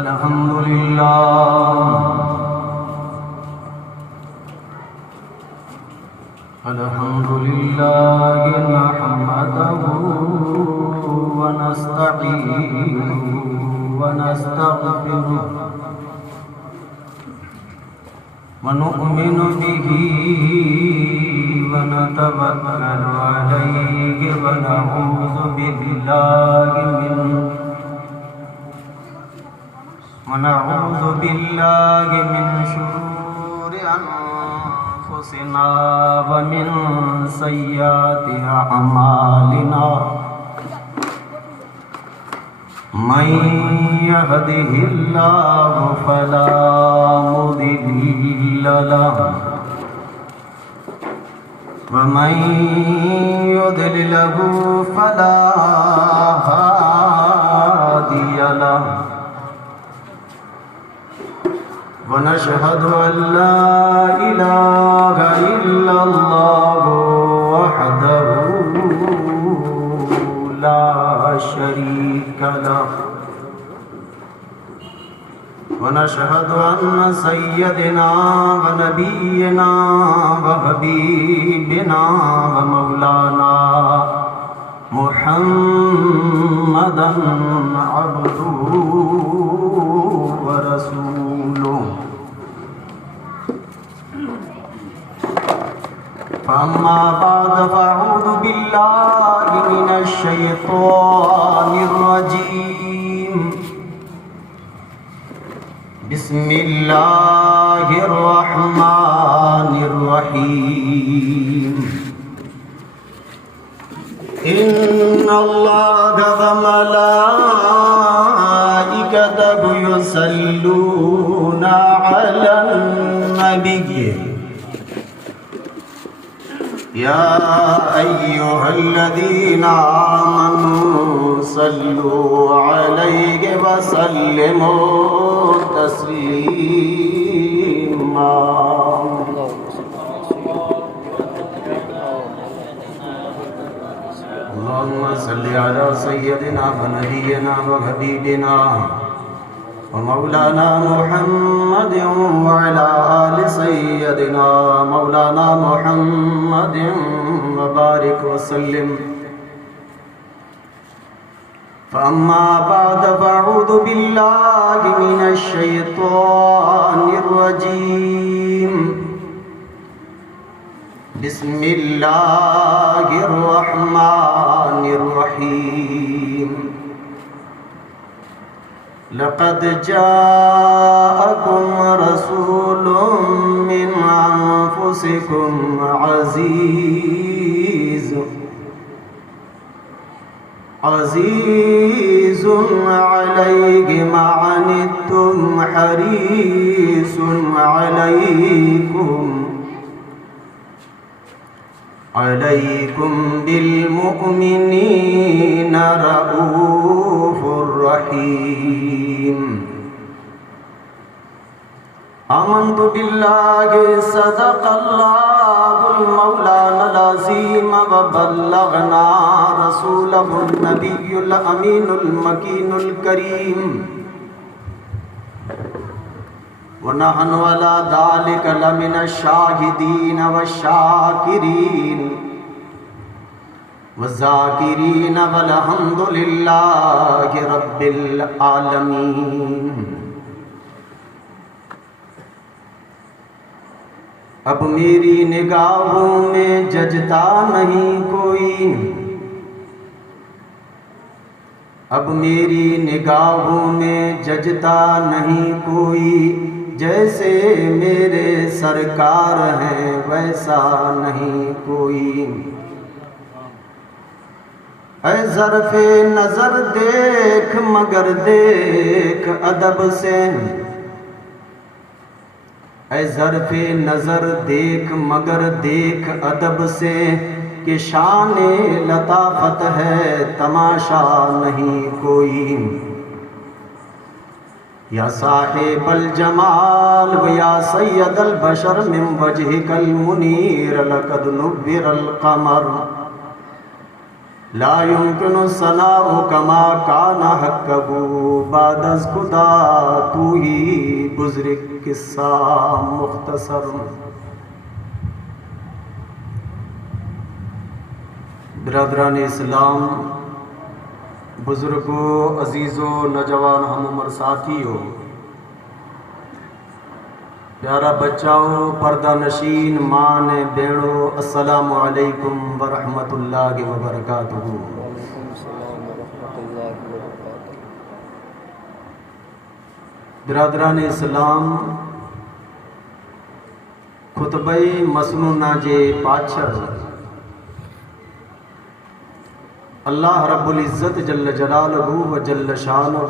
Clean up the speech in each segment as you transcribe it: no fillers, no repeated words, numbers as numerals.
الحمد لله نحمده ونستعينه ونستغفره ونؤمن به ونتوكل عليه ونعوذ بالله من شرور أنفسنا ومن سيئات أعمالنا من يهده الله فلا مضل له ومن يضلله فلا هادي له ونشهد أن لا إله إلا الله وحده لا شريك له ونشهد أن سيدنا ونبينا وحبيبنا ومولانا محمدا عبده ورسوله فأما بعد فأعوذ بالله من الشيطان الرجيم بسم الله الرحمن الرحيم إن الله وملائكته يصلون على النبي يا أيها الذين آمنوا صلوا عليه وسلموا تسليما اللهم صل على سيدنا ونبينا وحبيبنا ومولانا محمد وعلى آل سيدنا مولانا محمد وبارك وسلم فأما بعد فأعوذ بالله من الشيطان الرجيم بسم الله الرحمن الرحيم لقد جاءكم رسول من أنفسكم عزيز عليه ما عنتم حريص عليكم بالمؤمنين رؤوف رحيم آمنت بالله صدق الله المولانا العظيم وبلغنا رسوله النبي الأمين المكين الكريم ونحن على ذلك لمن الشاهدين والشاكرين والذاكرين والحمد لله رب العالمين اب میری نگاہوں میں ججتا نہیں کوئی اب میری نگاہوں میں ججتا نہیں کوئی جیسے میرے سرکار ہیں ویسا نہیں کوئی اے ظرف نظر دیکھ مگر دیکھ ادب سے اے ظرف نظر دیکھ مگر دیکھ ادب سے کہ شان لطافت ہے تماشا نہیں کوئی یا صاحب الجمال و یا سید البشر من وجهك المنیر لقد نبر القمر لا يمكن الثناء كما كان حقه بعد از خدا تو ہی بزرگ قصہ مختصر۔ برادران اسلام، بزرگوں، عزیزوں، نوجوان ہم عمر ساتھیوں، پیارا بچاؤ، پردہ نشین، ماں بہنوں، السلام علیکم ورحمۃ اللہ وبرکاتہ۔ برادران اسلام، خطبہ مسنونہ جے پاچھر اللہ رب العزت جل جلالہ و جل شانہ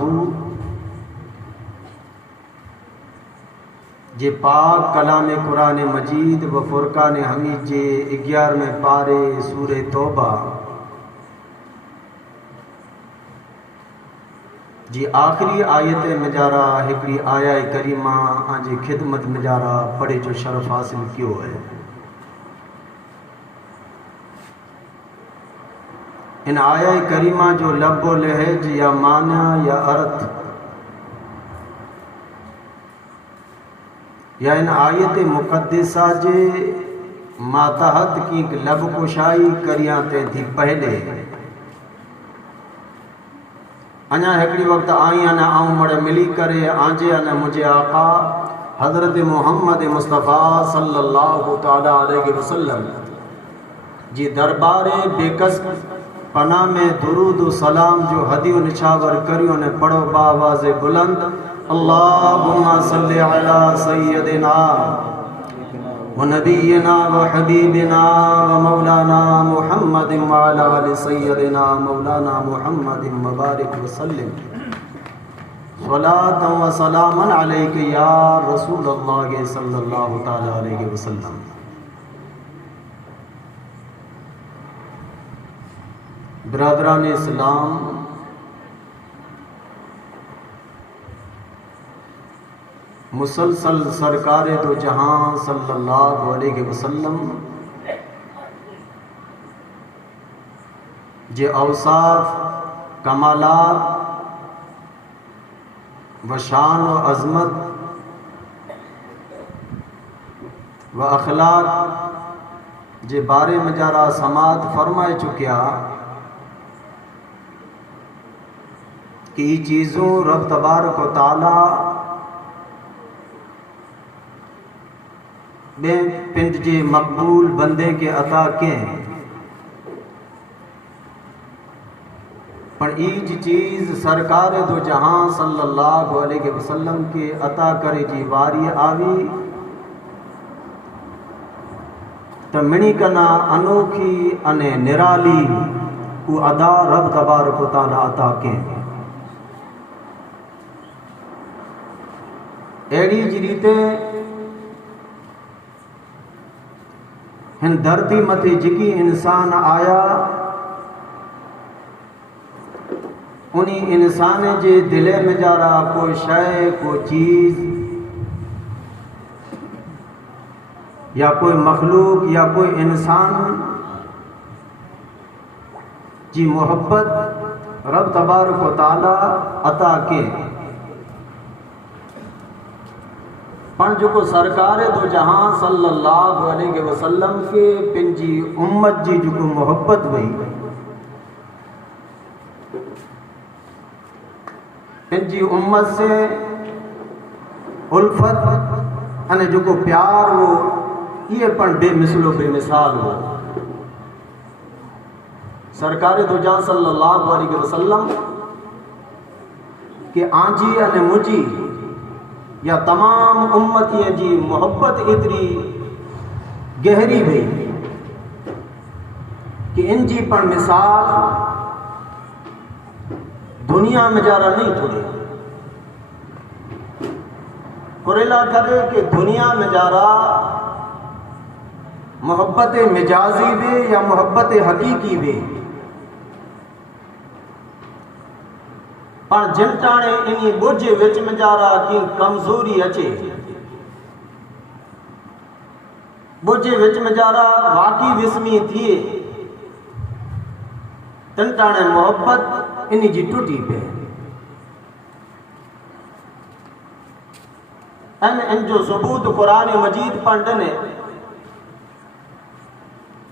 جے پاک کلام قرآن مجید و فرقان حمید جے 11ویں پارے سورہ توبہ جی آخری آیت مجارہ ہکڑی آیا کریمہ آنجی خدمت مجارہ پڑھے جو شرف حاصل کیوں ہے۔ ان آیا کریمہ جو لب و لہج یا معنی یا ارتھ یا ان آیت مقدسہ جے ماتحت کی لب کشائی کریاں تے تھی پہلے انہا ہکڑی وقت آئی انہا آؤں مڑے ملی کرے آنجے انہا مجھے آقا حضرت محمد مصطفیٰ صلی اللہ تعالیٰ علیہ وسلم جی دربار بے کس پناہ میں درود و سلام جو ہدی و نچھاور کریوں نے پڑھو باواز بلند اللہم صلی علی سیدنا و نبینا و حبیبنا و مولانا محمد وعلی آل سیدنا مولانا محمد مبارک وسلم صلاة و سلاما علیک یا رسول اللہ صلی اللہ تعالی علیہ وسلم۔ برادران اسلام، مسلسل سرکار دو جہاں صلی اللہ علیہ وسلم جے اوصاف، کمالات و شان و عظمت و اخلاق جے بارے مجارہ سماعت فرمائے چکیا کہ یہ چیزوں رب تبارک و تعالی بے پنڈ جے مقبول بندے کے عطا کے پر ایج چیز سرکار دو جہاں صلی اللہ علیہ وسلم کے عطا کرے جی واری آوی تو منی کنا انوکھی انے نرالی او ادا رب تبارک و تعالی عطا کے ایڑی جریتے ہن دھرتی متھی جکی انسان آیا انہی انسان جے دلے میں جارا کوئی شے، کوئی چیز یا کوئی مخلوق یا کوئی انسان جی محبت رب تبارک و تعالی عطا کے پن جو کو سرکار دو جہاں صلی اللہ علیہ وسلم کے پن جی امت جی جو کو محبت ہوئی پن جی امت سے الفت انہیں جو کو پیار ہو یہ پن بے مثل و بے مثال ہو۔ سرکار دو جہاں صلی اللہ علیہ وسلم کہ آنجی انہیں مجھی یا تمام امتی جی محبت اتری گہری ہوئی کہ ان جی پر مثال دنیا میں جارا نہیں تھوڑے قریلہ کرے کہ دنیا میں جارا محبت مجازی بھی یا محبت حقیقی بھی پر جنٹانے انہی بوجھے وچ میں جارا کی کمزوری اچے بوجھے وچ میں جارا واقعی وسمی تھیے تنٹانے محبت انہی جی ٹوٹی پہ ان جو ثبوت قرآن مجید پڑھنے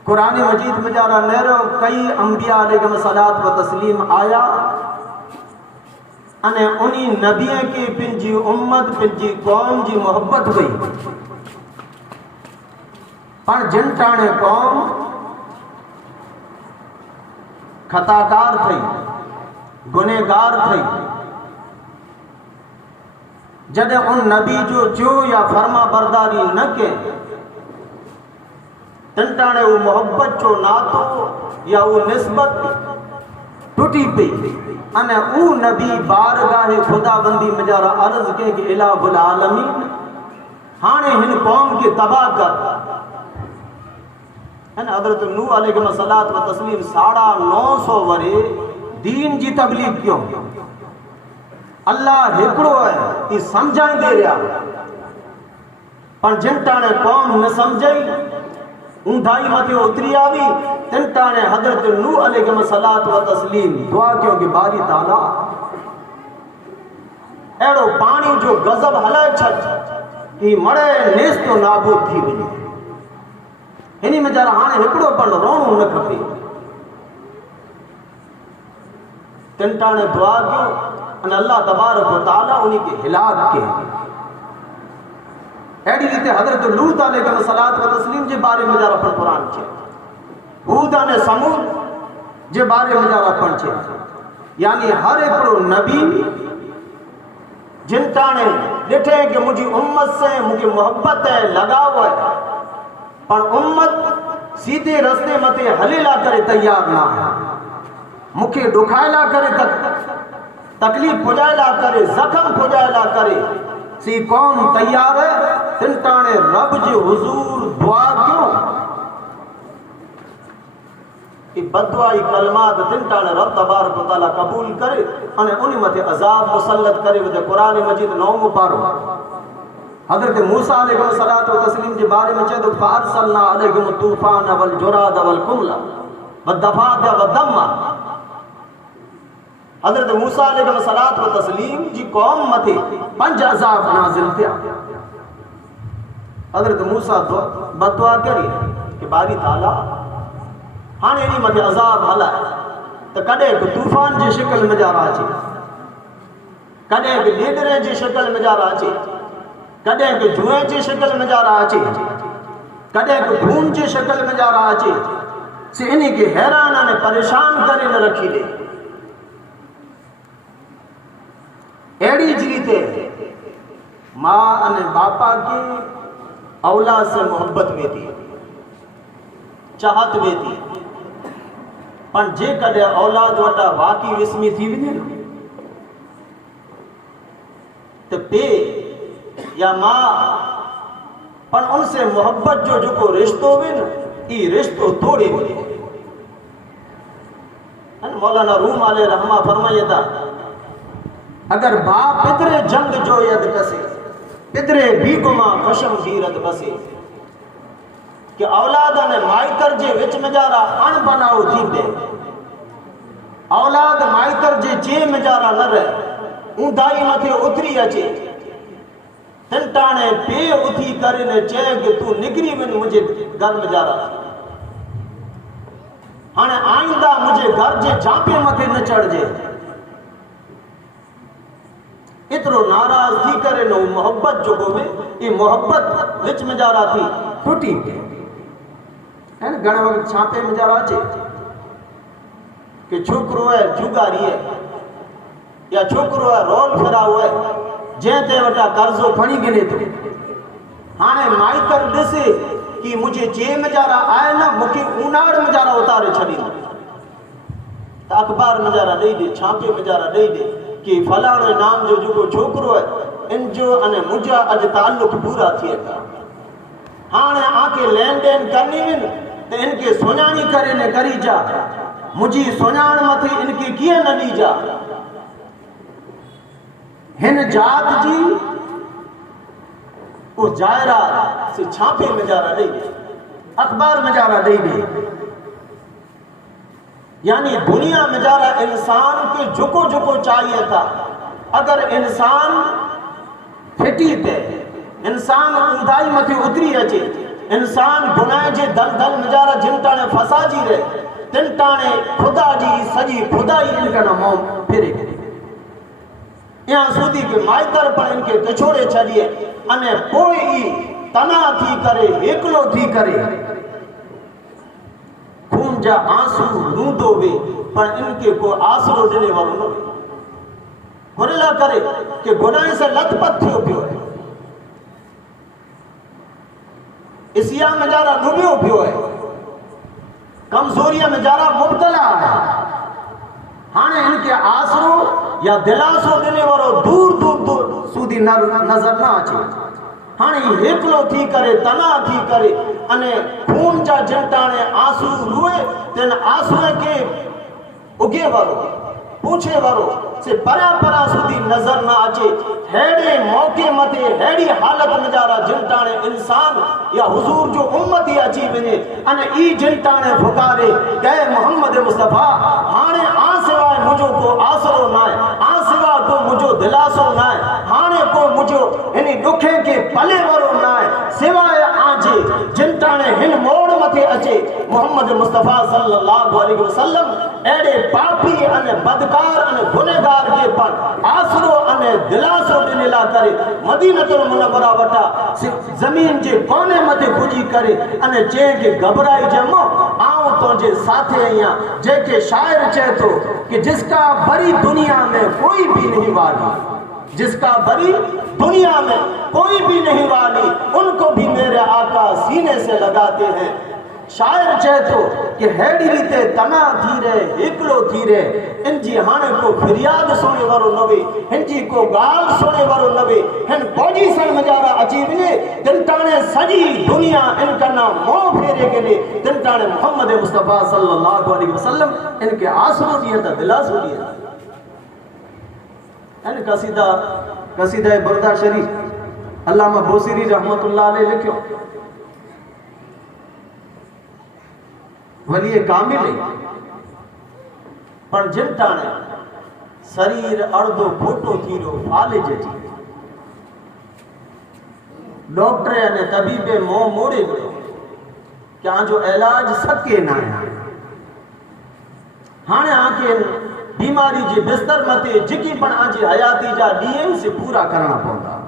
قرآن مجید میں جارا نیرو کئی انبیاء علیہ الصلوۃ و تسلیم آیا انہیں انہی نبیوں کی پنجی امت پنجی قوم جی محبت ہوئی پر جنٹانے قوم خطاکار تھی گنہگار تھی جدے ان نبی جو چو یا فرما برداری نہ کے تنٹانے وہ محبت چو ناتو یا وہ نسبت ٹوٹی پی انہیں او نبی بارگاہ خدا بندی مجارہ عرض کے کہ الہ العالمین ہانے ہن قوم کی تباہ کر حضرت نوح علیہ الصلوۃ و تسلیم 950 ورے دین جی تبلیغ کیوں اللہ ہکڑو ہے یہ سمجھائیں دے رہا پر جنٹانے قوم نہ سمجھائی اندھائی متے اتری آوی تنٹانے حضرت نوح علیہ الصلوۃ و تسلیم دعا کیوں کہ باری تعالیٰ ایڑو پانی جو غضب ہلائے چھٹ کہ مڑے نیست و نابود تھی وئی انہی میں جارا ہانے ہکڑو پر رونو نہ کھپے تنٹانے دعا کیوں ان اللہ تبارک و تعالیٰ انہی کے ہلاک کے ایڈی لیتے حضرت لوط علیہ الصلوۃ و تسلیم جے بارے میں جارا پر قرآن چھے ہود نے سمود جے بارے میں جارا پر چھے یعنی ہر ایکڑو نبی جنٹانے ڈٹھے کہ مجھے امت سے مجھے محبت ہے لگاو ہے پر امت سیدھے رستے متے ہلیلا کرے تیار نہ ہے مکھے دکھائلا کرے تکلیف پجائلا کرے زخم پجائلا کرے سی قوم تیار ہے تنٹانے رب جی حضور دعا کیوں یہ بددعائی کلمات تنٹانے رب تبارک و تعالیٰ قبول کرے انہیں متے عذاب مسلط کرے ودے قرآن مجید 9 پارو حضرت موسیٰ علیہ الصلوۃ و تسلیم جی بارے میں چاہے تو فارسلنا علیہم الطوفان والجراد والقمل والضفادع والدم حضرت موسیٰ علیہ الصلوۃ و تسلیم جی قوم متے 5 عذاب نازل تھیا حضرت موسیٰ بددعا کری کہ باری تعالیٰ ہانے نہیں متے عذاب ہلا تو کدے کو طوفان جی شکل میں جا رہا چے کدے کو لیڈریں جی شکل میں جا رہا چے کدے کو جوئیں جی شکل میں جا رہا چے کدے کو خون جی شکل میں جا رہا چے سے انہی کے حیرانہ نے پریشان کرے نہ رکھی دے ایڑی جری تے ماں انے باپا کی اولاد سے محبت ویتی چاہت ویتی پر جے کدے اولاد وٹا واقعی رسمی تھی ونے تو پے یا ماں پر ان سے محبت جو کو رشتو وین ای رشتو توڑے ونے مولانا روم علیہ رحمہ فرمائے تھا اگر باپ پترے جنگ جو ید کسے پترے بھی گما خشم غیرت بسے کہ اولادہ نے مائتر جے وچ میں جارا ان بناؤ تھی دے اولاد مائتر جے چے میں جارا نہ رہے اون دائی متے اتری اچے تنٹانے پے اتھی کرنے چاہے کہ تو نگری من مجھے گھر میں جارا ہانے آئندہ مجھے گھر جے جاپے متے نہ چڑھ جے اترو ناراض تھی کرے نو محبت جو میں یہ محبت وچ میں جا رہا تھی ٹوٹی ہے گھنے وقت چھانپے میں جا رہا چے کہ چھوکرو ہے جھگاری ہے یا چھوکرو ہے رول پھرا ہوا ہے جہتے وٹا قرضو پھنی گنے تو ہانے مائی کر دسے کہ مجھے چے میں جا رہا آئے نا مکھی اوناڑ میں جا رہا اتارے چھڑی تا اخبار میں جا رہا دے دے چھانپے میں جا رہا دے دے کہ فلاں نام جو چھوکرو ہے ان جو انہیں مجھا اج تعلق پورا تھے گا ہانے آکے لین دین کرنی ون تو ان کے سونانی کرے نے کری جا مجھے سونان متھی ان کی کیے نہ لی جا ہن جات جی وہ جائرہ سے چھاپے میں جا رہا دے اخبار میں جا رہا دے یعنی دنیا میں جا رہا انسان کے جھکو جھکو چاہیے تھا. اگر انسان پھٹی تے انسان اندائی متھی اتری اچے انسان گناہ جے دل دل میں جا رہا جن ٹانے فسا جی رہے تن ٹانے خدا جی سجی خدائی ان کا نام پھرے گئے. یہاں سودی کے مائتر پر ان کے کچھوڑے چلیے انہیں کوئی تنا تھی کرے ایکلو تھی کرے خون جا آنسو روندو بے پر ان کے کو آسرو جنے والوں نو گھرلا کرے کہ گناہ سے لت پت تھیو پیو ہے اسیا میں جارا نبیو پیو ہے کمزوریہ میں جارا مبتلا ہے. ہانے ان کے آسرو یا دلاسو دینے والو دور دور دور سودی نظر نہ آچے. ہانے یہ ہکلو تھی کرے تنا تھی کرے انہیں خون جا جنٹانے آسو روئے تین آسوے کے اگے والو پوچھے والو سے پرا پرا سودی نظر نہ آچے. ہیڑے موقع متے ہیڑی حالت میں جارا جنٹانے انسان یا حضور جو امتی اچھی بنے انہیں ای جنٹانے پھکارے کہ محمد مصطفیٰ ہانے آن سوائے مجھو کو آسرو نائے آن سوائے کو مجھو دلاسو نائے ہانے کو مجھو انہی دکھے کے پلے ورو نائے سوائے آنجے جنٹانے ہن موڑ متے اچے محمد مصطفیٰ صلی اللہ علیہ وسلم ایڑے پاپی انہیں بدکار انہیں گنہگار کے پر آسرو انہیں دلاسو دینے لا کرے مدینہ المنورہ وٹا زمین جے کونے متے کھجی کرے انہیں چین کے گھبرائی جمع آؤں تو جے ساتھے ہیں جے کے شاعر چاہے تو کہ جس کا بری دنیا میں کوئی بھی نہیں والی جس کا بری دنیا میں کوئی بھی نہیں والی ان کو بھی میرے آقا سینے سے لگاتے ہیں. شاعر چاہے تو کہ ہیڑی لیتے تنا تھی رہے اکلو تھی رہے ان جی ہانے کو فریاد سونے ورو نوے ان جی کو گال سونے ورو نوے ان پوجی سن مجارہ عجیب نے دنٹانے سجی دنیا ان کا نام مو پھیرے کے لئے دنٹانے محمد مصطفیٰ صلی اللہ علیہ وسلم ان کے آسرو دیا تھا دلاسو دیا تھا. قصیدہ بردہ شریف علامہ بوسیری رحمت اللہ علیہ لکھو ولی کامل ہے پر جنٹانے سریر اردو پھوٹو تھیرو فالج جی ڈاکٹر یعنی طبیب مو موڑے گئے کہ آن جو علاج سکے نہ ہے ہانے آنکے بیماری جی بستر متے جکی پن آن جی حیاتی جا ڈیئن سے پورا کرنا پوندا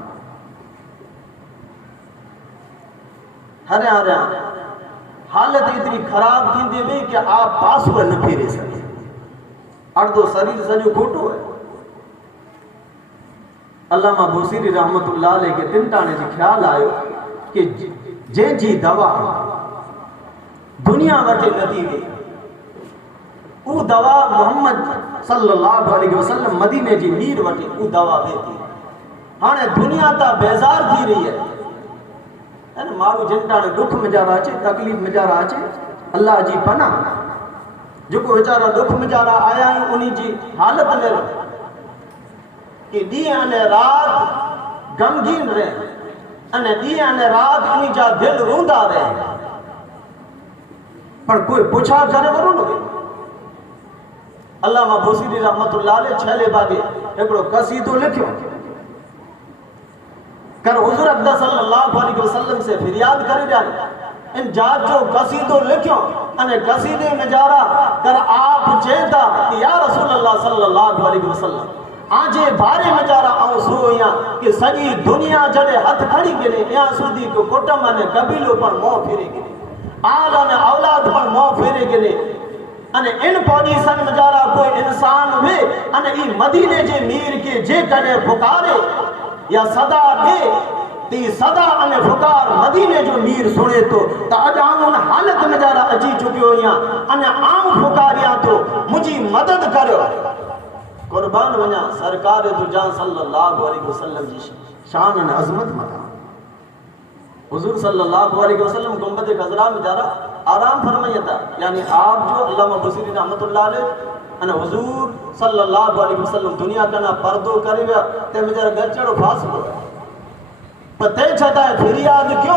ہرے حالت اتنی خراب تھی دے بے کہ آپ پاس ہوئے نہ پھیرے سکے اردو سریر سجو کھوٹو ہے. علامہ بوسیری رحمت اللہ علیہ کے تنٹانے جی خیال آئے کہ جن جی دوا دنیا وٹے ندی گئی او دوا محمد صلی اللہ علیہ وسلم مدینے جی میر وٹے او دوا بیتی ہانے دنیا تا بیزار تھی رہی ہے مارو جنٹانے دکھ میں جا رہا چھے تکلیف میں جا رہا چھے اللہ جی پناہ جو کو بچارہ دکھ میں جا رہا آیا ہے انہی جی حالت لے رہا کہ دیانے رات غمگین رہے انہیں دیانے رات انہی جا دل روندا رہے پر کوئی پوچھا کرے ورو نہ گئے. علامہ بوسیری رحمت اللہ علیہ چھلے باگے ایکڑو قصیدو لکھو کر حضور اقدس صلی اللہ علیہ وسلم سے فریاد کرے جائے ان جاچو قصیدو لکھو انہیں قصیدے میں جا رہا کر آپ چیتا کہ یا رسول اللہ صلی اللہ علیہ وسلم آجے بارے میں جا رہا آؤں سوئیاں کہ سجی دنیا جڑے ہتھ کھڑی گلے یہاں سودی کو کٹم نے قبیلوں پر مو پھیرے گلے آل نے اولاد پر مو پھیرے گلے انہیں ان پوزیشن میں جا رہا کوئی انسان ہوئے انہیں ای مدینے جے میر کے جے کنے پھکارے یا صدا دے تی صدا انہیں پھکار مدینے جو میر سنے تو تا اجام ان حالت میں جا رہا اجی چکے ہوئیاں انہیں عام پھکاریاں تو مجھے مدد کرو قربان ونیا سرکار دو جان صلی اللہ علیہ وسلم جی شان ان عظمت مکان حضور صلی اللہ علیہ وسلم گنبد خضرا میں جا رہا آرام فرمائیے تھا یعنی آپ جو علامہ بصیری رحمت اللہ علیہ انہیں حضور صلی اللہ علیہ وسلم دنیا کا نا پردو کرے گا تے مجھے گھر چڑھو پھاس ہو پتے چھتا ہے فریاد کیوں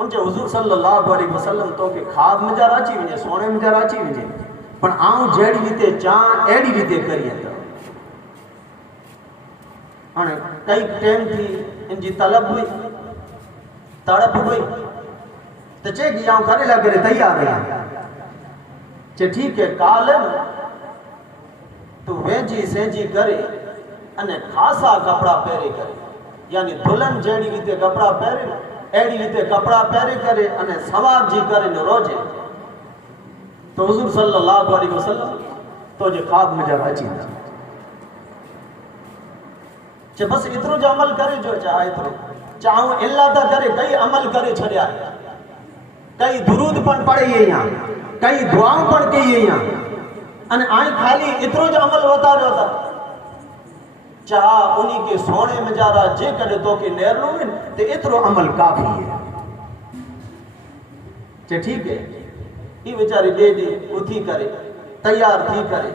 ان کے حضور صلی اللہ علیہ وسلم تو کہ خواب میں جا راچی وجے سونے میں جا راچی وجے پر آؤں جیڑی ریتے چاں ایڑی ریتے کریے تا ہاں کئی ٹائم تھی ان جی طلب ہوئی تڑپ ہوئی تو چے کہ آؤں کرے لگے تیار رہی چے ٹھیک ہے کالن تو ویجی سینجی کرے انہیں خاصا کپڑا پہرے کرے یعنی دلن جیڑی ریتے کپڑا پہرے ایڑی ریتے کپڑا پہرے کرے انہیں سواب جی کرے نو روجے تو حضور صلی اللہ علیہ وسلم تو جو خواب میں جب اچھی تھا چھ بس اترو جو عمل کرے جو چاہے اترو چاہوں اللہ تا کرے کئی عمل کرے چھڑیا ہے کئی درود پڑھے یہ یہاں کئی دعاؤں پڑھ کے یہ یہاں ان آئیں خالی اترو جو عمل ہوتا رہتا چاہا انہی کے سونے میں جا رہا جے کڑے تو کہ نیر لوگن تے اترو عمل کافی ہے چاہے ٹھیک ہے یہ بیچاری ڈیڈی اتھی کرے تیار تھی کرے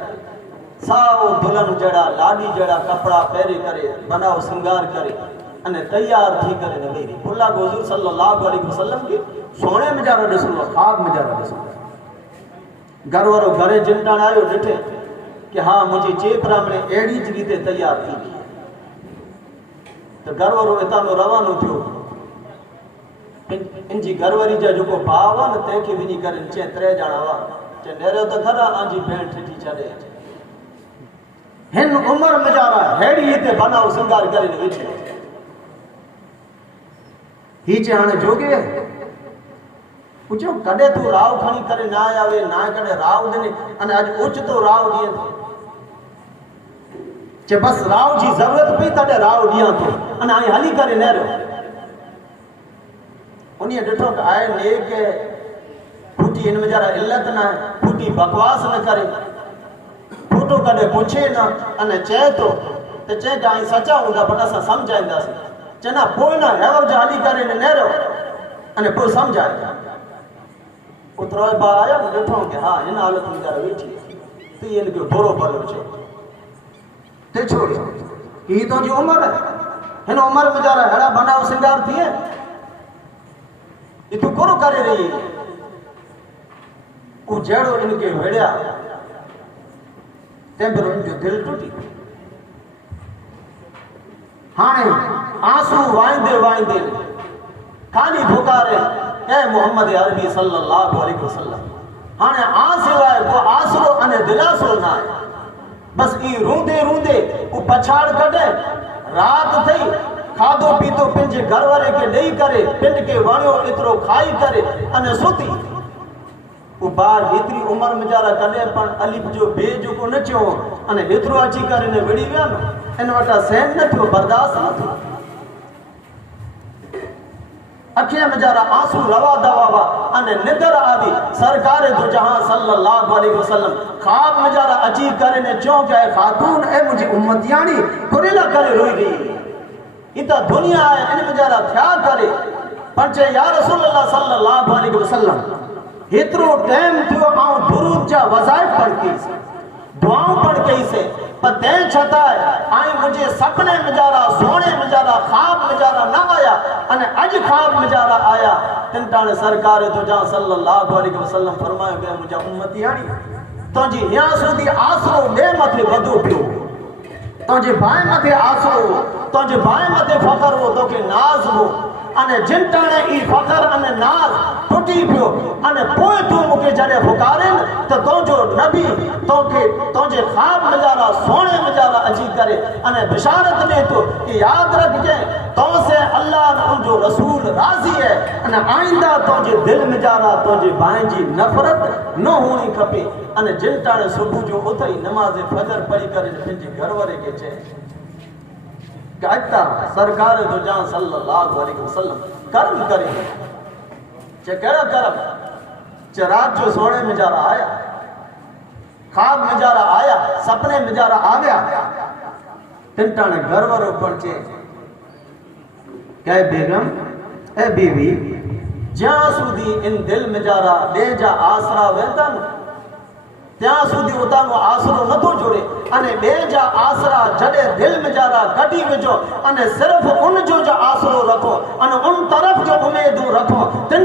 ساو دلن جڑا لاڈی جڑا کپڑا پہرے کرے بناو سنگار کرے انہیں تیار تھی کرے نبیری اللہ کو حضور صلی اللہ علیہ وسلم کے سونے میں جا رہا رسول خواب میں جا رہا رسول گھر وارو گھرے جنٹان آئے ڈٹھے کہ ہاں مجھے چیپرا میں ایڑی جگیتے تیار تھی گئی تو گھر وارو اتانو روانو تھیو ان جی گھر واری جا جو کو باوا نہ تے کے ونی کرن چے ترے جانا وا چے نیرے تو گھر آن جی بہن ٹھٹی چڑے ہن عمر میں جا رہا ہے ہیڑی تے بناو سنگار کرے نے وچے ہی چے ہانے جوگے پوچھو کڈے تو راو کھانی کرے نہ آوے نہ کڈے راو دنے ان اج اوچ تو راو دیے چے بس راو جی ضرورت پئی تڈے راو دیاں تو ان آئی حلی کرے نہ رہو انہیں ڈٹھو کہ آئے نیک ہے پھوٹی ان میں جارا علت نہ ہے پھوٹی بکواس نہ کرے پھوٹو کڈے پوچھے نہ انہیں چاہے تو چاہے کہ آئی سچا ہوں گا بٹا سا سمجھائیں دا سے چنا پوئی نہ ہیور جالی کرے نہ رہو انہیں پوئی سمجھائے گا اتروئے با آیا ڈٹھو کہ ہاں ان حالت میں جارا بیٹھی ہے تو یہ ان کے بھرو بھلو چھو تے چھوڑی یہ تو جی عمر ہے ان عمر میں جارا ہیڑا بناو سنگار تھی ہے یہ تو کرو کرے رہی ہے وہ جڑو ان کے ویڑیا تیمبر ان جو دل ٹوٹی ہانے آنسو وائندے وائندے کھانی بھکارے اے محمد عربی صلی اللہ علیہ وسلم ہانے آنسو آئے وہ آسرو انہیں دلاسو نہ آئے بس ای روندے روندے وہ پچھاڑ کٹے رات تھی کھادو پیتو پنجے گھر والے کے نہیں کرے پنڈ کے وانیو اترو کھائی کرے انہیں سوتی وہ بار اتری عمر میں جارا کنے پن علیف جو بے جو کو نچو انہیں اترو اچھی کرے نے وڑی ویانو ان وٹا سہن نہ تھو برداشت نہ تھو اکھیں میں جارا آنسو روا دوا انہیں ندر آوی سرکار دو جہاں صلی اللہ علیہ وسلم خواب میں جارا اچھی کرے نے چون کہ اے خاتون اے مجھے امتیانی کریلا کرے روئی گئی اتنا دنیا ہے ان میں جارا تھیا کرے پنچے یا رسول اللہ صلی اللہ علیہ وسلم اترو ٹائم تھیو آؤں درود جا وظائف پڑھ کے سے دعاؤں پڑھ کے سے پر دین چھتا ہے آئیں مجھے سپنے میں جارا سونے میں جارا خواب میں جارا نہ آیا انہیں اج خواب میں جارا آیا تنٹانے سرکار تو جہاں صلی اللہ علیہ وسلم فرمائے گئے مجھے امتی آنی تو جی یہاں سودی آسرو لے مت ودو پیو تو جی بائیں مت آسرو تو جی بائیں مت فخر ہو تو کہ ناز ہو انہیں جنٹانے ای فخر انہیں ناز پھٹی پیو انہیں پوئے تو مکے جڑے پھکارن تو جو نبی تو جے خواب میں جارا سونے میں جارا اجی کرے انہیں بشارت دے تو کہ یاد رکھ جائیں تو سے اللہ ان جو رسول راضی ہے انہیں آئندہ تو جے دل میں جارا تو جے بائیں جی نفرت نہ ہونی کھپے انہیں جنٹانے صبح جو ہوتا ہی نماز فجر پڑھی کرے پھنجی گھر ورے کے چاہے کہ اجتا سرکار دو جہاں صلی اللہ علیہ وسلم کرم کرے چاہے کہڑا کرم چاہے رات جو سونے میں جارا آیا خواب میں جارا آیا سپنے میں جارا آگیا تنٹانے گھر ورو پڑھچے کہ بیگم اے بیوی جہاں سودی ان دل میں جارا لے جا آسرا ویدن تیاں سودی اتانو آسرو نہ تو جوڑے انہیں بے جا آسرا جڑے دل میں جارا گھٹی میں جو انہیں صرف ان جو جا آسرو رکھو انہیں ان طرف جو امیدوں رکھو تن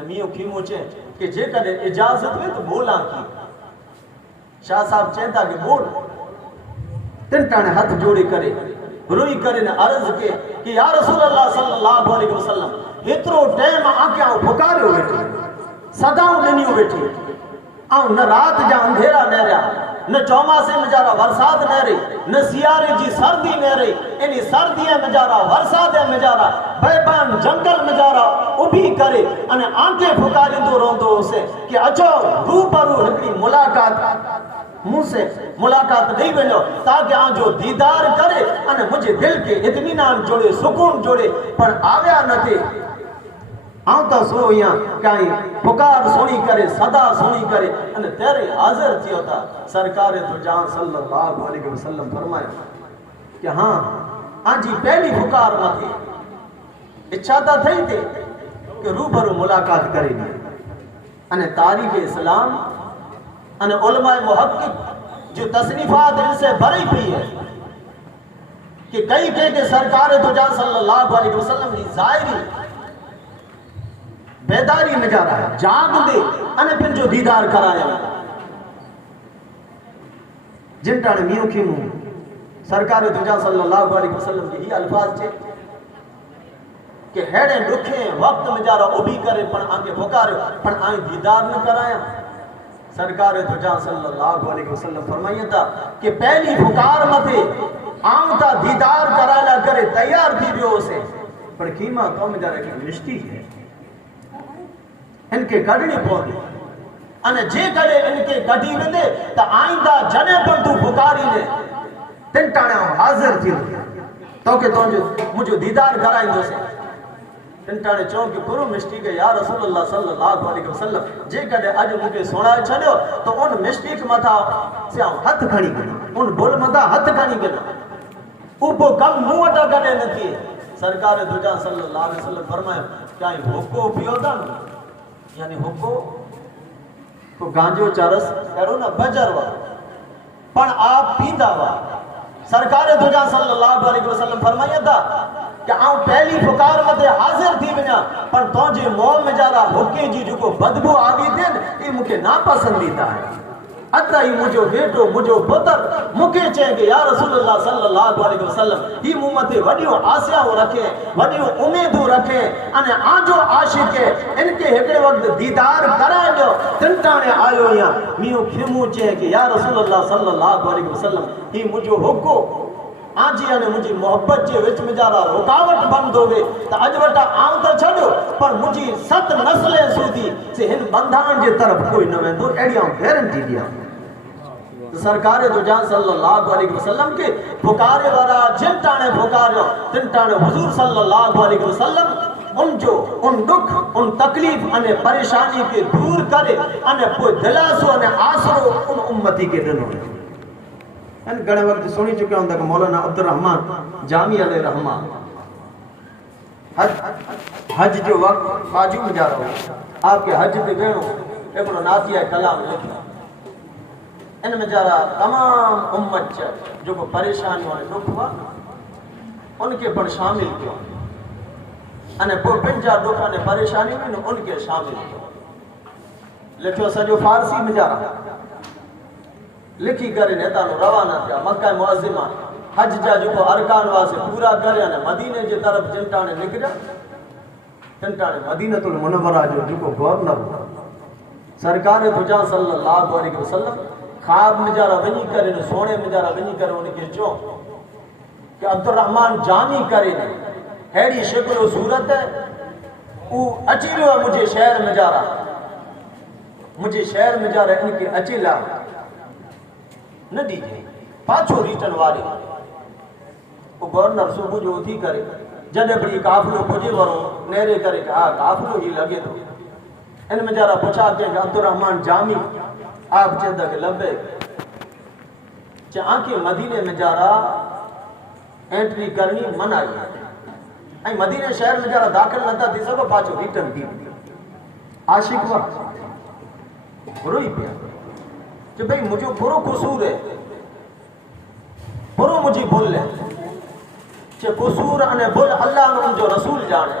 میوں کھیمو چیں کہ جے کدے اجازت ہوئے تو بولاں کی شاہ صاحب چاہتا کہ بول تن ٹانے ہاتھ جوڑے کرے روئی کرے نے عرض کے کہ یا رسول اللہ صلی اللہ علیہ وسلم اترو ٹائم آکے آؤں پھکارے ہو بیٹھے صداؤں نہیں ہو بیٹھے آؤں نہ رات جا اندھیرا نہ رہا نہ چوماسے میں جارا ورسات نہ رہی نہ سیارے جی سردی نہ رہی انہی سردیاں میں جارا ورساتیں میں جارا بیبان جنگل میں جارا ابھی کرے انہیں آنکھیں پھکاری دو روندو اسے کہ اچھو رو پرو ہکڑی ملاقات منہ سے ملاقات نہیں بنو تاکہ آن جو دیدار کرے انہیں مجھے دل کے اطمینان جوڑے سکون جوڑے پر آویا نہ تھے آؤں تا سو یہاں کہیں پکار سونی کرے صدا سونی کرے انہیں تیرے حاضر تھی ہوتا سرکار تو جہاں صلی اللہ علیہ وسلم فرمایا کہ ہاں آنجی پہلی پکار نہ تھی اچھاتا تھے تھے کہ روبرو ملاقات کرے گی انہیں تاریخ اسلام انہیں علماء محقق جو تصنیفات ان سے بھری پی ہے کہ کئی کہ سرکار تو جہاں صلی اللہ علیہ وسلم کی ظاہری بیداری میں جا رہا ہے جاگ دے انہیں پھر جو دیدار کرایا جن ٹانے میوں کی موں سرکار دجا صلی اللہ علیہ وسلم کی ہی الفاظ چھے کہ ہیڑیں رکھیں وقت میں جا رہا ابھی کرے پڑھ آنکے پھکارے پڑھ آئیں دیدار نہ کرایا سرکار دجا صلی اللہ علیہ وسلم فرمائیے تھا کہ پہلی پھکار متے آن تا دیدار کرایا کرے تیار تھی بھی اسے پر کیمہ تو میں جا رہا کہ مشتی ہے ان کے گڑنے پودے انہیں جے گڑے ان کے گڑی میں دے تا آئندہ جنے پر تو پھکاری لے تن ٹانے ہوں حاضر تھی تو کہ تو مجھے دیدار کرائیں دو سے تن ٹانے چون کہ پرو مشتی کے یا رسول اللہ صلی اللہ علیہ وسلم جے گڑے آج مجھے سونا چھڑے تو ان مشتی کے مطا سے آؤں ہتھ کھڑی گنا ان بول مطا ہتھ کھڑی گنا اوپو کم موٹا گڑے نہ تھی سرکار دجا صلی اللہ علیہ وسلم فرمائے کیا ہی حکو پیو دا نا یعنی حکو کو گانجو چارس کرو نا بجر وا پن آپ پیدا وا سرکار دجا صلی اللہ علیہ وسلم فرمایا تھا کہ آؤں پہلی پکار مدے حاضر تھی بنا پر تو جی موم میں جارا حکے جی جو کو بدبو آگی دن یہ مجھے ناپسندیدہ ہے اتا ہی مجھو بیٹو مجھو پتر مکے چاہیں کہ یا رسول اللہ صلی اللہ علیہ وسلم ہی ممتے وڈیو آسیا ہو رکھے وڈیو امید ہو رکھے انہیں آجو عاشق ہے ان کے ہکڑے وقت دیدار کرائے جو تنٹانے آئیو یا میوں کھمو چاہیں کہ یا رسول اللہ صلی اللہ علیہ وسلم ہی مجھو حکو آجی آنے مجھے محبت جے وچ میں جارا رکاوٹ بند ہوئے تا اجوٹا آؤں تا چھڑو پر مجھے 7 نسلیں سودی سے ہن بندھان جے طرف کوئی نہ ویندو ایڈی آؤں گیرنٹی دیا سرکار دو جہاں صلی اللہ علیہ وسلم کے پھکارے ورا جن ٹانے پھکارے تن ٹانے حضور صلی اللہ علیہ وسلم ان جو ان دکھ ان تکلیف انہیں پریشانی کے دور کرے انہیں کوئی دلاسو انہیں آسرو ان امتی کے دنوں میں ان گڑے وقت سنی چکے ہوں کہ مولانا عبد الرحمن جامی علیہ رحمان حج جو وقت باجو میں جا رہا ہوں آپ کے حج پہ گئے ہوں ایک ناتیہ کلام لکھا ان میں جارا تمام امت جو کو پریشانی ہونے دکھ ہوا ان کے پر شامل کیوں انہیں وہ پنجا دکھ نے پریشانی میں ان کے شامل کیوں لکھو سجو فارسی میں جارا لکھی کرے نیتا نو روانہ کیا مکہ معظمہ حج جا جو کو ارکان واسے پورا کرے مدینے جے طرف جنٹانے نکرا جنٹانے مدینہ المنورہ جو کو گورنر سرکار دجا صلی اللہ علیہ وسلم خواب میں جارا ونی کرے سونے میں جارا ونی کرے ان کے چوں کہ عبد الرحمن جامی کرے ہیڑی شکل و صورت ہے وہ اچھی رہا مجھے شہر میں جارا ان کے اچھی لا نہ دیجئے پاچھو ریٹن والے وہ گورنر صبح جو تھی کرے جنہیں بڑی کافلو پجے وروں نیرے کرے کہ ہاں کافلو ہی لگے تو ان میں جارا پچھاتے ہیں کہ عبد الرحمن جامی آپ چاہتا کہ لبے چاہاں کے مدینے میں جارا انٹری کرنی من آئی مدینے شہر میں جارا داخل نہ تھا تھی سب پاچھو ریٹن دی عاشق وقت روئی پیا کہ بھئی مجھے پورو قصور ہے پورو مجھے بھول لے چھے قصور انہیں بھول اللہ نے ان جو رسول جانے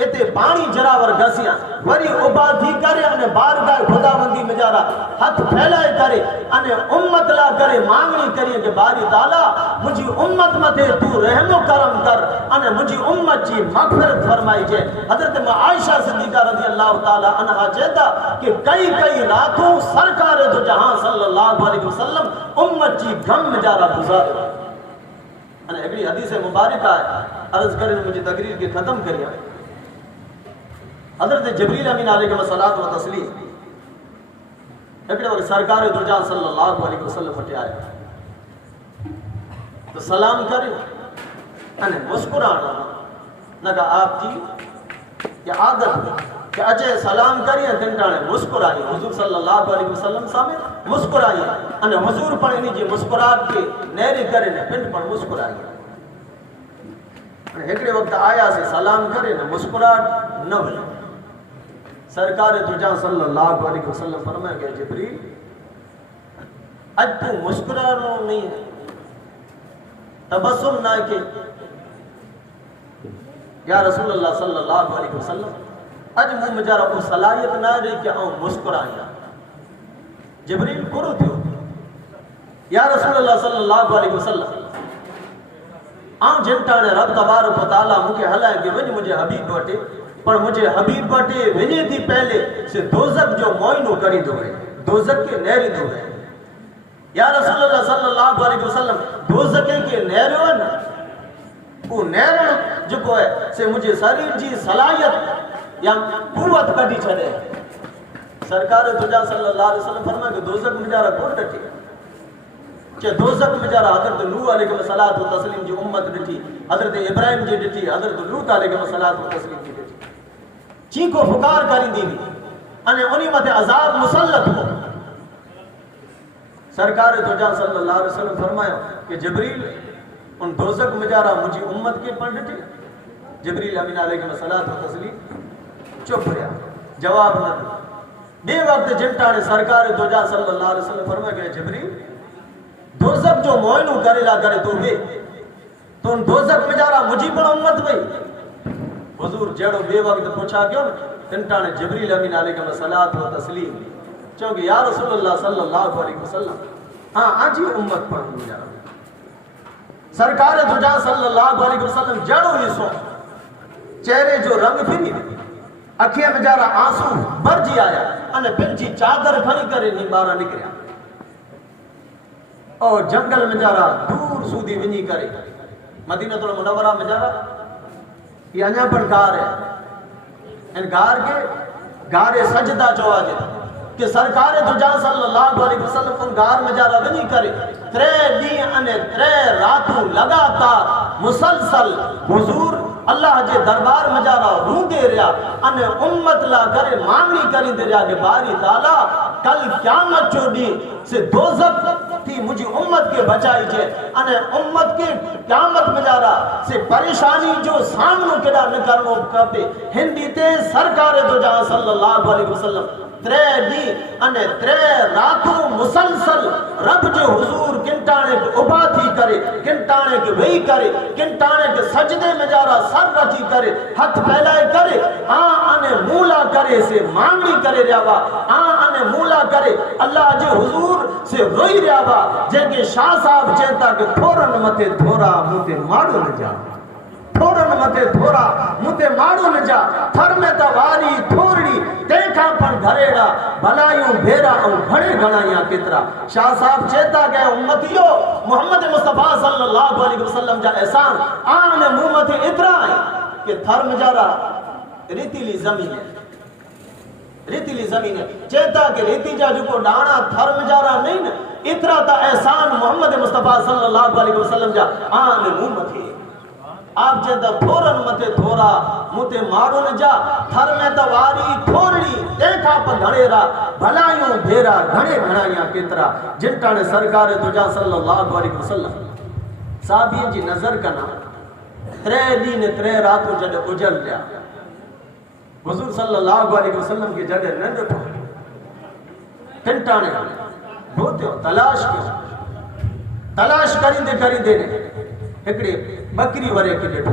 اتنے پانی جراور گسیا وری ابا تھی کرے انے بارگاہ خداوندی مجارا ہاتھ پھیلائے کرے انے امت لا کرے مانگنی کریے کہ باری تعالی مجھے امت متے تو رحم و کرم کر انے مجھے امت جی مغفرت فرمائی جے. حضرت عائشہ صدیقہ رضی اللہ تعالی عنہا چیتا کہ کئی راتوں سرکار دو جہاں صلی اللہ علیہ وسلم امت جی غم مجارا گزارے. انے اگلی حدیث مبارکہ ہے عرض کرے مجھے تقریر کے ختم کریا. حضرت جبریل امین علیہ الصلوۃ و تسلیم ایکڑے وقت سرکار دو جہاں صلی اللہ علیہ وسلم پٹے آئے تو سلام کرے انے مسکرانا نہ کہا آپ کی یہ عادت کہ اچھے سلام کریے تنٹانے مسکرائیے. حضور صلی اللہ علیہ وسلم سامنے مسکرائیے انے حضور پر انہی جی مسکرات کے نیری کرے نے پنڈ پر مسکرائیے. ایکڑے وقت آیا سے سلام کرے نے مسکرات نہ بھلے. سرکار دو جہاں صلی اللہ علیہ وسلم فرمائے کہ جبریل اج تو مسکرانا نہیں ہے تبسم نہ کہ یا رسول اللہ صلی اللہ علیہ وسلم اج مجھ مجارا کو صلاحیت نہ رہی کہ آؤں مسکرایا. جبریل کرو تھو یا رسول اللہ صلی اللہ علیہ وسلم آؤں جنٹانے رب تبارک و تعالیٰ مجھے ہلائے کہ وجہ مجھے حبیب بٹے پر مجھے حبیب بٹے وجہ تھی پہلے سے دوزک جو موئنو کری دو گئے دوزک کے نیری دو گئے. یا رسول اللہ صلی اللہ علیہ وسلم دوزکے کے نیرو ہے نا وہ نیرو جو کو ہے سے مجھے شریر جی صلاحیت یا قوت کٹی چھڑے. سرکار دو جہاں صلی اللہ علیہ وسلم فرمائے کہ دوزک مجارہ کون ڈٹی کہ دوزک مجارہ حضرت نوح علیہ الصلوۃ و تسلیم جی امت ڈٹی حضرت ابراہیم جی ڈٹی حضرت لوط علیہ الصلوۃ و تسلیم جی ڈٹی چیخو پکار کری دی انے انہی مت عذاب مسلط ہو. سرکار دو جہاں صلی اللہ علیہ وسلم فرمایا کہ جبریل ان دوزک مجارہ مجھے امت کے پڑھ ڈٹی. جبریل امین علیہ الصلوۃ و تسلیم چپ رہا جواب نہ دیا. بے وقت جنٹانے سرکار دو جہاں صلی اللہ علیہ وسلم فرمایا کہ جبریل دوزک جو موئنو کرے لا کرے تو بے تو ان دوزک مجارہ مجھے پڑھ امت بھئی. حضور جڑو بے وقت پوچھا کیوں تنٹانے جبریل امین علیہ الصلوۃ و تسلیم چونکہ یا رسول اللہ صلی اللہ علیہ وسلم ہاں آج ہی امت پڑھ مجارہ. سرکار دو جہاں صلی اللہ علیہ وسلم جڑو ہی سو چہرے جو رنگ پھری اکھیں مجارہ آنسو بر جی آیا انے پنچی چادر کھنی کرے نیمارا نکریا اور جنگل مجارہ دور سودی ونی کرے. مدینہ المنورہ مجارہ یہ انجا پر گار ہے ان گار کے گارے سجدہ چوا جے کہ سرکار دو جہاں صلی اللہ علیہ وسلم ان گار مجارہ ونی کرے 3 دی انے 3 راتوں لگاتار مسلسل حضور اللہ جے دربار مجارہ رو دے رہا انے امت لا کرے مانگی کری دے رہا کہ باری تعالیٰ کل قیامت چوڑی سے دوزک تھی مجھے امت کے بچائی جے انے امت کے قیامت مجارہ سے پریشانی جو سامنوں کڑا نہ کرنو کپے ہندی تے سرکار دو جہاں صلی اللہ علیہ وسلم 3 دی انے 3 راتوں مسلسل رب جو حضور کنٹانے کے ابا تھی کرے کنٹانے کے وہی کرے کنٹانے کے سجدے میں جارا سر رکھی کرے ہاتھ پھیلائے کرے آنے مولا کرے سے مانگی کرے رہا آنے مولا کرے اللہ جے حضور سے روئی رہا جے کہ شاہ صاحب چیتا کہ تھورن متے تھورا موتے مارو نہ جا تھورن متے تھورا موتے مارو نہ جا تھر میں تواری تھوڑی دیکھا پر گھریڑا بھلائیوں بھیرا اور گھڑے گھڑائیاں کترا. شاہ صاحب چیتا گئے امتیو محمد مصطفیٰ صلی اللہ علیہ وسلم جا احسان آنے محمد اترا ہے کہ تھر مجارہ ریتیلی زمین ہے ریتیلی زمین ہے چیتا کہ ریتی جا جو کو ڈانا تھر مجارہ نہیں نا اترا تا احسان محمد مصطفیٰ صلی اللہ علیہ وسلم جا آنے محمد ہے. آپ جدہ تھورن متے تھورا متے مارو نہ جا تھر میں تواری تھوڑی دیکھا پا گھڑے را بھلائیوں بھیرا گھڑے گھڑائیاں کترا. جنٹانے سرکار دو جہاں صلی اللہ علیہ وسلم صحابین جی نظر کنا 3 دن 3 راتوں جڑے اجل لیا حضور صلی اللہ علیہ وسلم کی جڑے نند پا جنٹانے بھوتے ہو تلاش کریں دے نے ایکڑی بکری ورے کے ڈٹھو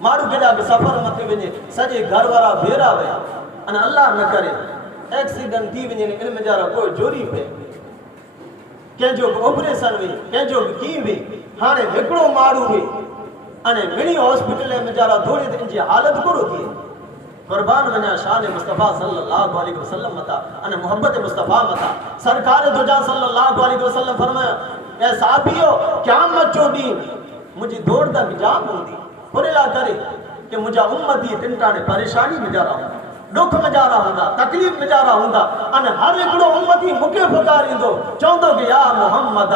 مارو گڈا کے سفر متے ونے سجے گھر وارا بھیرا وے ان اللہ نہ کرے ایکسیڈنٹ تھی ونے علم جارا کوئی جوری پہ کہ جو آپریشن وی کہ جو کی وی ہانے ہکڑو مارو وی انے منی ہاسپٹل میں جارا تھوڑی تے انجی حالت کرو تھی قربان ونا شان مصطفیٰ صلی اللہ علیہ وسلم متا ان محبت مصطفیٰ متا سرکار دو جان صلی اللہ علیہ وسلم فرمایا اے صحابیو قیامت جو دین مجھے دوڑ تک جام ہوندی پرلا کرے کہ مجھا امتی تنٹانے پریشانی میں جا رہا ہوں دکھ میں جا رہا ہوں تکلیف میں جا رہا ہوں ان ہر ایکڑو امتی مکے پکاری دو چاہتو کہ یا محمد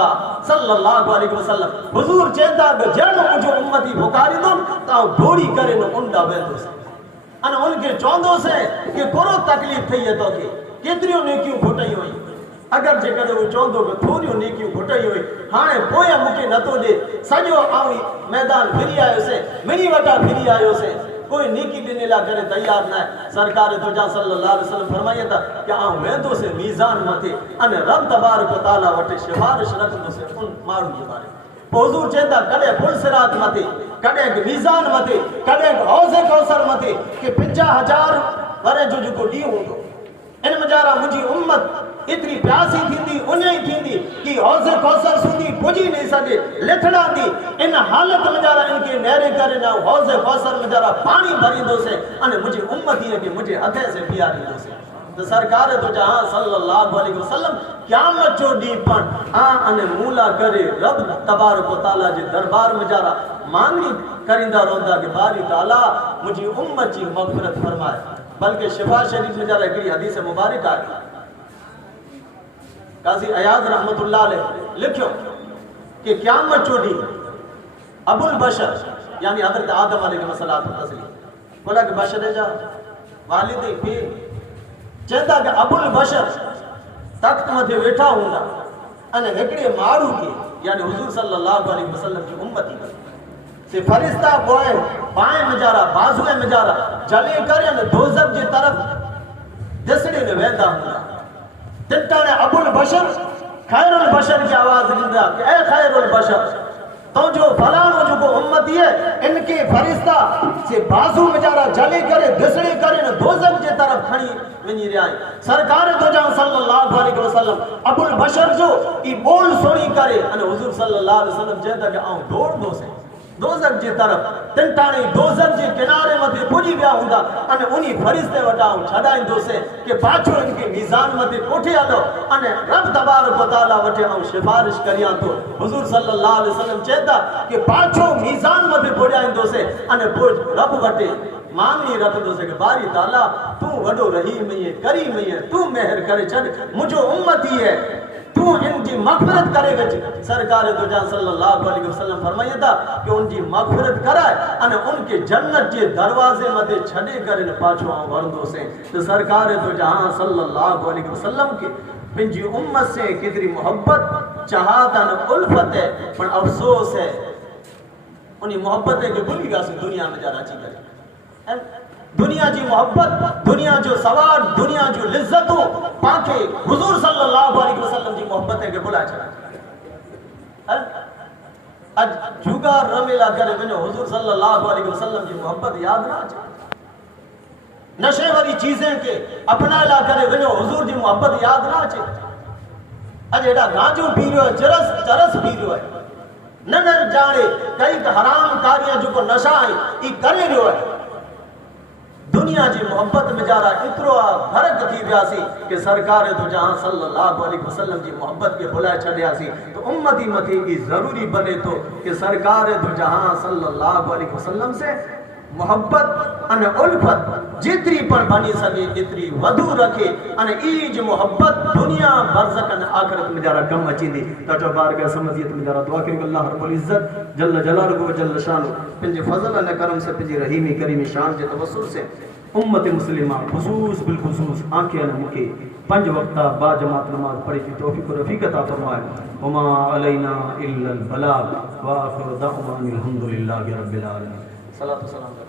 صلی اللہ علیہ وسلم حضور چاہتا کہ جن مجھے امتی پکاری دو تاؤ دوڑی کرے نو انڈا بیندو سے ان ان کے چاہتو سے کہ کرو تکلیف تھی ہے تو کہ کتریوں نیکیوں پھٹائی ہوئی اگر جے کدے وہ چاہتو کہ تھوڑیوں نیکیوں پھٹائی ہوئی ہانے پویا مکے نتو دے سجو آوی میدان پھری آئے سے منی وٹا پھری آئے سے کوئی نیکی دینے لا کرے تیار نہ ہے سرکار تو جان صلی اللہ علیہ وسلم فرمائیے تھا کہ آؤں میں تو سے میزان متے ان رب تبارک و تعالیٰ وٹے شفارش رکھنے سے ان مارو یہ بارے حضور چاہتا کڑے پل سرات متے کڑے میزان متے کڑے حوض کوثر متے کہ 50,000 ورے جو کو ڈی ہوں تو ان مجارا مجھے امت اتنی پیاسی تھی انہیں تھی کہ حوض کوثر سندی پجی نہیں سکے لکھنا دی ان حالت میں جارا ان کے نیرے کرنا حوض کوثر میں جارا پانی بھری دو سے ان مجھے امت ہی ہے کہ مجھے ہتھے سے پیاری دو سے تو سرکار تو جہاں صلی اللہ علیہ وسلم قیامت جو دی پن ان مولا کرے رب تبارک و تعالیٰ جے دربار میں جارا مانگی کرندہ روندہ کہ باری تعالیٰ مجھے امت جی مغفرت فرمائے بلکہ شفا شریف میں جارا ایک حدیث مبارک آئے قاضی ایاز رحمت اللہ علیہ لکھو کہ قیامت چوڑی ابو البشر یعنی حضرت آدم علیہ الصلوۃ والتسلیم بولا کہ بشر جا والد بھی چاہتا کہ ابو البشر تخت مدھے بیٹھا ہوں گا ان ہکڑے مارو کی یعنی حضور صلی اللہ علیہ وسلم کی امتی سے فرشتہ بوئے بائیں میں جا رہا بازوئے میں جا رہا جلے کر یعنی دوزخ جی طرف دسڑے میں ویدہ ہوں گا تنٹانے ابو البشر خیر البشر کی آواز لندہ کہ اے خیر البشر تو جو فلانو جو کو امتی ہے ان کے فرشتہ سے بازو میں جارا جلے کرے دسڑے کرے دوزخ جے طرف کھڑی ونی رہائی سرکار تو جان صلی اللہ علیہ وسلم ابو البشر جو ای بول سوڑی کرے ان حضور صلی اللہ علیہ وسلم چاہتا کہ آؤں دوڑ دو سے دوزخ جے طرف تنٹانے دوزخ جے کنارے متے پوجی بیا ہوندا ان انہی فرشتے وٹاؤں چھڑائیں دو سے کہ پاچھو ان کے میزان متے کوٹھے آلو ان رب تبارک و تعالیٰ وٹے آؤں سفارش کریاں تو حضور صلی اللہ علیہ وسلم چاہتا کہ پاچھو میزان متے پوجائیں دو سے ان رب وٹے مانگنی رکھ دو سے کہ باری تعالیٰ تو وڈو رحیم ہے کریم ہے تو مہر کرے چھڑ مجھو امتی ہے تو ان کی مغفرت کرے گا سرکار تو جان صلی اللہ علیہ وسلم فرمائیے تھا کہ ان کی مغفرت کرائے ان کے جنت کے دروازے مدے چھڑے کر ان پاچھو وردوں سے تو سرکار تو جہاں صلی اللہ علیہ وسلم کے پنجی امت سے کتری محبت چاہتا الفت ہے پر افسوس ہے انہی محبت ہے کہ بھولی گا سے دنیا میں جانا چاہیے دنیا جی محبت دنیا جو سوار دنیا جو لذتوں پاکے حضور صلی اللہ علیہ وسلم جی محبت ہے کہ بلا چاہا اج جھوگا رمیلا کرے بنو حضور صلی اللہ علیہ وسلم جی محبت یاد نہ چاہا نشے والی چیزیں کے اپنا لا کرے بنو حضور جی محبت یاد نہ چاہا اج ایڈا گانجو پیرو ہے چرس پیرو ہے ننر جانے کئی حرام کاریاں جو کو نشہ آئی ای کرے رہو ہے دنیا جی محبت میں جارا اترو بھرک تھی بیاسی کہ سرکار تو جہاں صلی اللہ علیہ وسلم جی محبت کے بھلائے چھڑیا سی تو امتی متی کی ضروری بنے تو کہ سرکار تو جہاں صلی اللہ علیہ وسلم سے محبت ان الفت جتری پر بنی سکے اتری ودو رکھے ان ایج محبت دنیا برزکن آخرت میں جارا کم اچھی دی تاچو بارگاہ سمجھیت میں جارا دعا کریں اللہ رب العزت جل جلالہ و جل شانو پنجے فضل اللہ کرم سے پنجے رحیمی کریم شان جے توسل سے امت مسلمہ خصوص بالخصوص آنکھیں مکے پنج وقتہ با جماعت نماز پڑھی کی توفیق و رفیق عطا فرمائے وما علینا الا البلاغ وآخر دعوان الحمدللہ رب العالمین صلاۃ و سلام